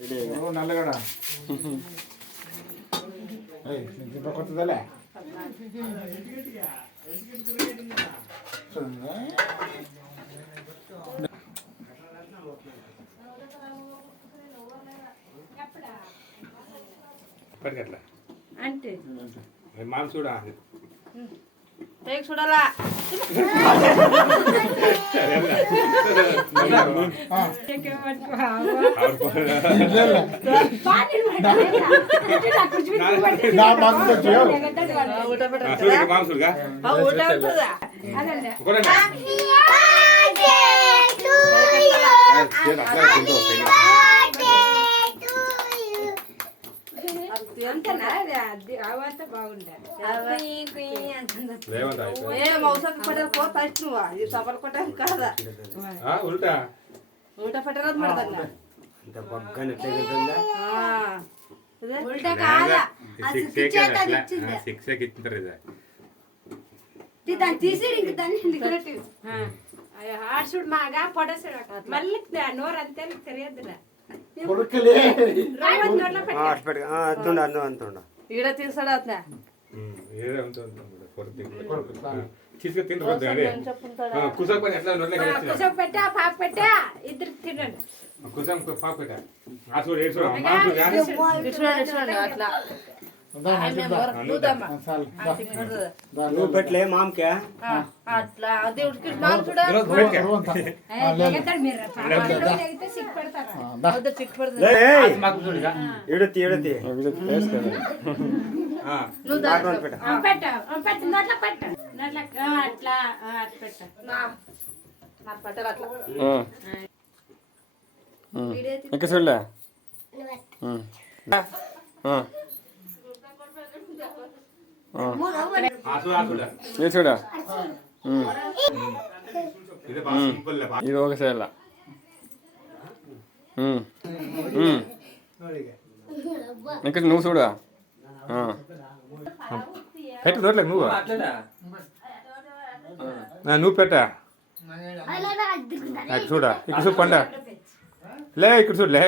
నల్లగడ కొత్తదలే పట్టుకట్లా అంటే మామ చూడా టేక్ చూడాలా మామ చూడగా ఉల్టా ఉల్టా పట్టరాదు మడదన్నా ఉల్టా కాదా శిక్షకి ఇచ్చింటారు ఇదా ఆడుచుడు మాగా పొడసుడు మళ్ళీ నోరు అంతే తెలియదురా ఈడ తీసాడు అట్లా తీసుకు తింటే కుసం పని ఎట్లా కుసం పెట్టా పాప పెట్టా ఇద్దరు తినండి కుసం పాప పెట్టా ఆ చూడు ఏ చూడు చూడండి అట్లా నువ్వు పెట్టలే మామకే అట్లా దేవుడికి మాకు చూడ ఎడతి ఎడతి నువ్వు అట్లా పట్టారు అట్లా ఇంకా చూడలే ఏ చూడా ఇది ఒక సేల ఇంకా నువ్వు చూడా పెట్టు దొరలేదు నువ్వు నువ్వు పెట్టా చూడా ఇక్కడ చూడు పండ లే ఇక్కడ చూడలే